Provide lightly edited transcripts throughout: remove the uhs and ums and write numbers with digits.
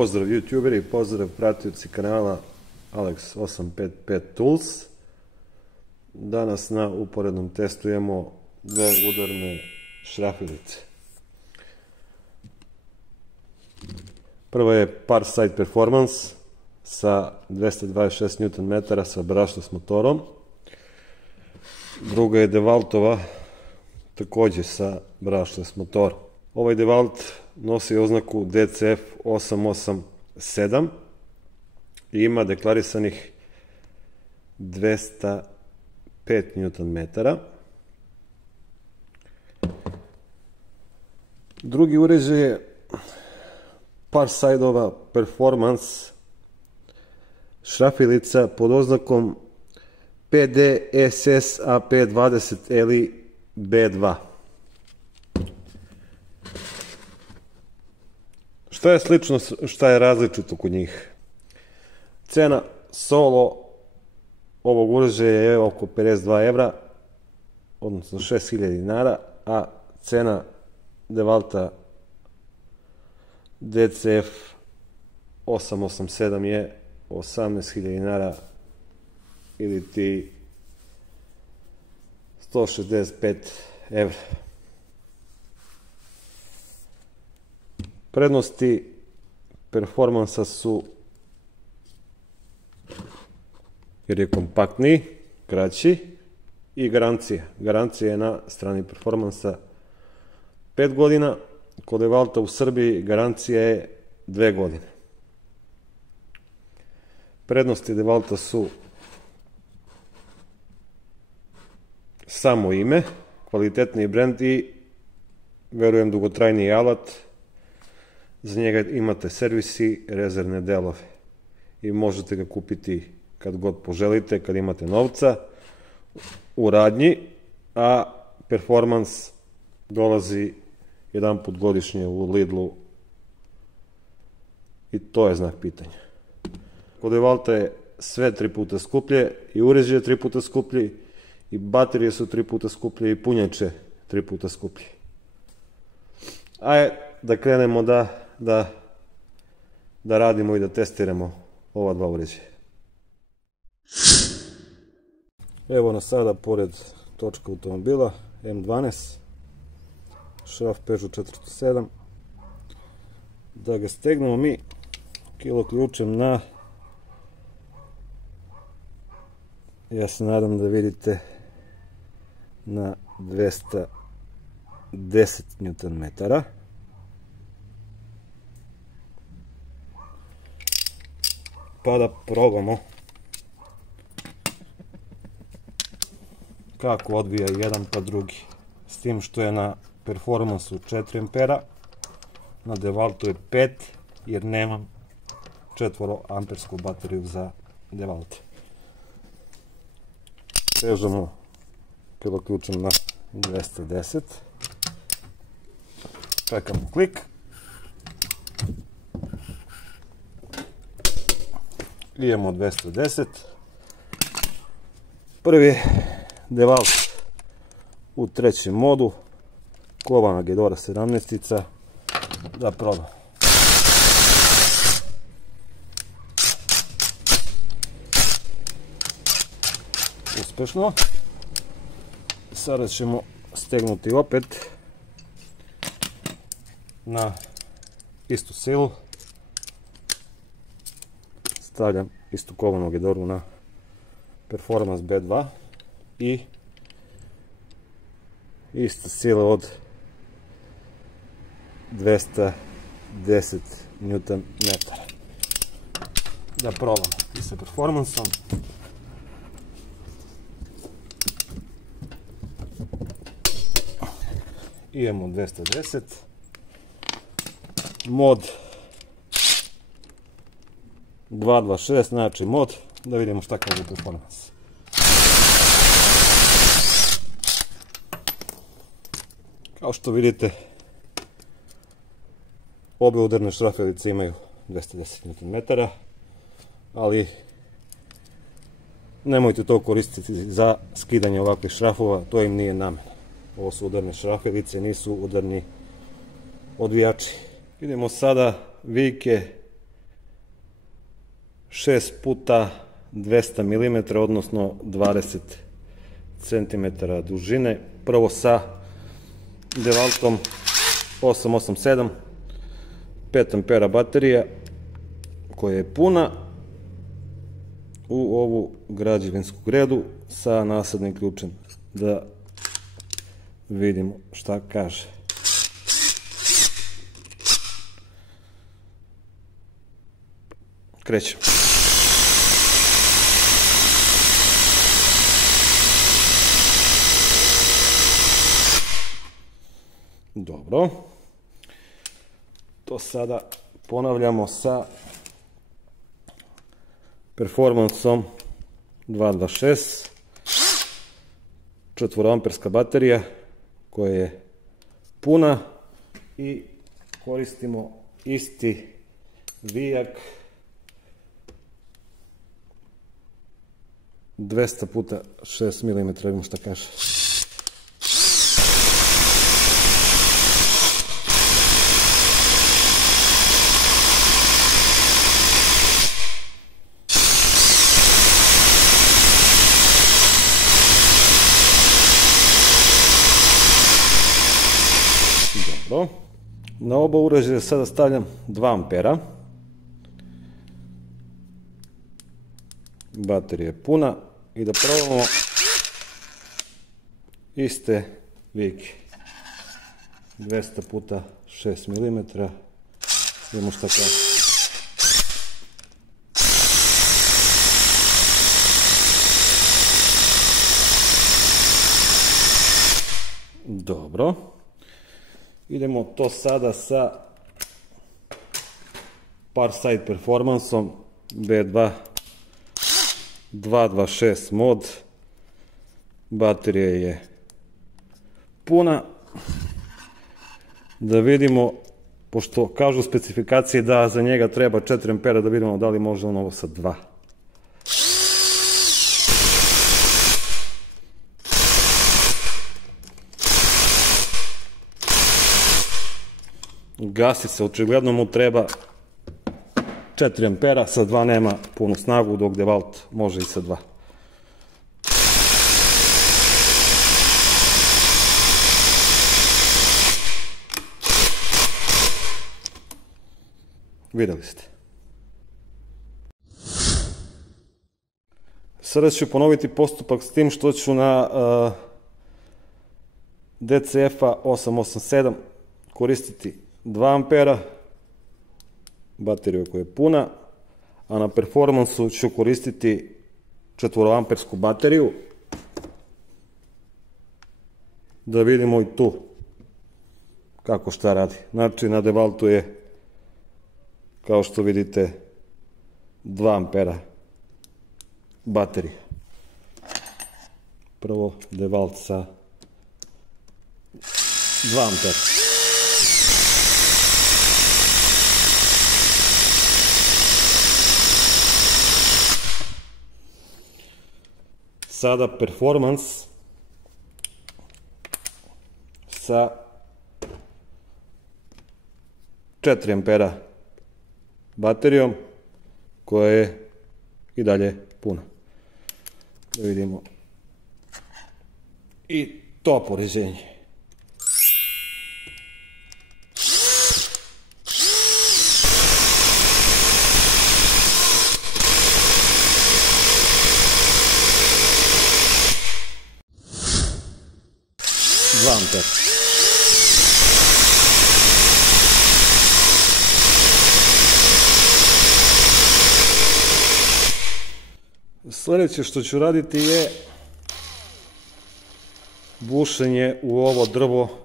Pozdrav youtuberi, pozdrav pratioci kanala Alex855 Tools. Danas na uporednom testu imamo dve udarne šrafilice. Prva je Parside Performance sa 226 Nm sa brushless motorom. Druga je DeWaltova, takođe sa brushless motorom. Ovaj DeWalt nosi oznaku DCF887 i ima deklarisanih 205 Nm. Drugi uređaj je Parsideova Performance šrafilica pod oznakom PDSS-AP20LI B2. Šta je slično, šta je različito kod njih? Cena solo ovog uređaja je oko 52 evra, odnosno 6000 dinara, a cena DeWalta DCF887 je 18.000 dinara ili ti 165 evra. Prednosti performansa su jer je kompaktniji, kraći i garancija. Garancija je na strani performansa 5 godina, kod DeWalta u Srbiji garancija je 2 godine. Prednosti DeWalta su samo ime, kvalitetniji brend i, verujem, dugotrajniji alat. Za njega imate servis i rezervne delove i možete ga kupiti kad god poželite, kad imate novca u radnji, a performans dolazi jedan put godišnje u Lidlu i to je znak pitanja. Kod DeWalta je sve 3 puta skuplje, i uređaj je 3 puta skuplji, i baterije su 3 puta skuplje, i punjače 3 puta skuplji. Ajde da krenemo da radimo i da testiramo ova dva uređaja. Evo nas sada pored točka automobila M12, šraf Peugeot 407. Da ga stegnemo mi kilo ključem na, ja se nadam da vidite, na 210 Nm. Pa da probamo kako odbija jedan pa drugi. S tim što je na performansu 4 ampera, na DeWaltu je 5, jer nemam 4 ampersku bateriju za DeWalt. Vežemo kilo ključem na 210. Čekamo klik. Idemo 210. Prvi DeWalt u trećem modu, kovana Gedora 17-ica, da probam. Uspešno. Sada ćemo stegnuti opet na istu silu. Stavljam istu kovanu Gedoru na Performance B2 i ista sila od 210 Nm. Da probamo i sa performansom. Idemo 210. Mod 226, znači mod, da vidimo šta kaže performans. Kao što vidite, obe udarne šrafilice imaju 210 Nm, ali nemojte to koristiti za skidanje ovakvih šrafova, to im nije namena. Ovo su udarne šrafilice, nisu udarni odvijači. Vidimo sada vijke 6 puta 200 mm, odnosno 20 cm dužine. Prvo sa DeWaltom 887, 5 ampera baterija koja je puna u ovu građevinsku gredu sa nasadnim ključem, da vidimo šta kaže. Krećemo. Dobro. To sada ponavljamo sa performansom 226, 4-amperska baterija koja je puna i koristimo isti vijak 200 puta 6 mm, vidimo šta kaže. Dobro. Na oba uređaja sada stavljam 2 ampera. Baterija je puna i da probamo iste vijeke 200 puta 6 mm, vidimo šta kaže. Dobro, idemo to sada sa Parside Performanceom B2 226 mod. Baterija je puna. Da vidimo, pošto kažu specifikacije da za njega treba 4 ampera, da vidimo da li može on ovo sa 2. Gasi se, očigledno mu treba 4 ampera, sa 2 nema punu snagu, dok DeWalt može i sa 2. Videli ste. Sada ću ponoviti postupak s tim što ću na DCF-a 887 koristiti 2 ampera, bateriju koja je puna, a na performansu ću koristiti 4-ampersku bateriju, da vidimo i tu kako šta radi. Znači na DeWaltu je, kao što vidite, 2 ampera baterija. Prvo DeWalt sa 2 ampera. Sada performans sa 4 ampera baterijom koja je i dalje puna. Da vidimo i to poređenje. Sljedeće što ću raditi je bušenje u ovo drvo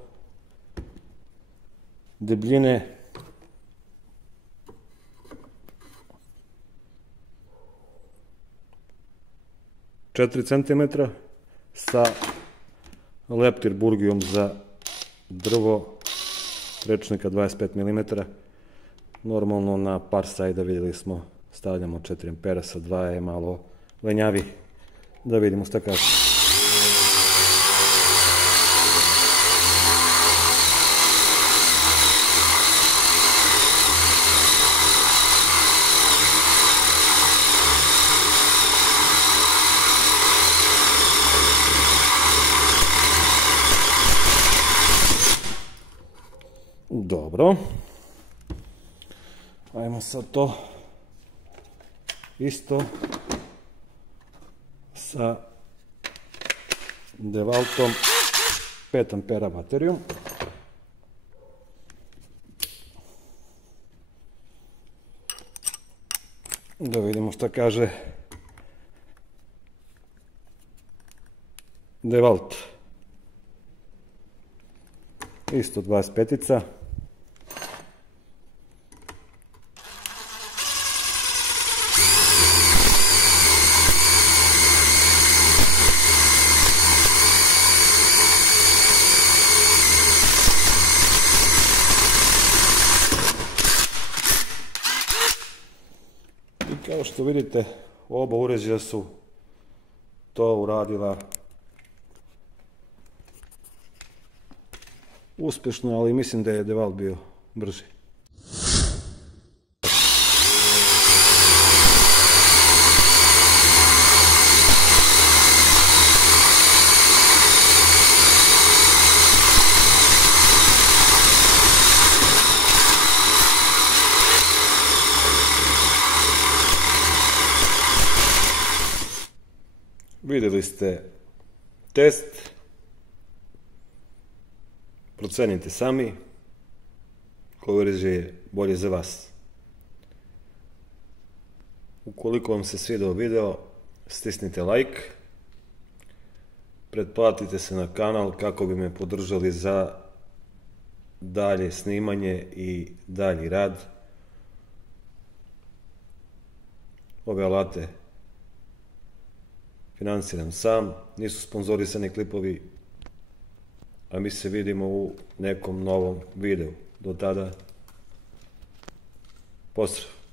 debljine 4 cm sa leptirburgijom za drvo rečnika 25 mm. Normalno na Parside vidjeli smo stavljamo 4 ampera, sa 2 je malo lenjavi. Da vidimo šta kaže. Dobro. Ajmo sad to isto sa DeWaltom 5 ampera baterijom. Da vidimo šta kaže DeWalt. Isto 25-ica. I kao što vidite, oba uređaja su to uradila uspješno, ali mislim da je DeWalt bio brži. Vidjeli ste test, procenite sami koji uređaj je bolje za vas. Ukoliko vam se svidao video, stisnite like, pretplatite se na kanal kako bi me podržali za dalje snimanje i dalji rad. Ove alate finansiram sam, nisu sponzorisani klipovi, a mi se vidimo u nekom novom videu. Do tada, pozdrav!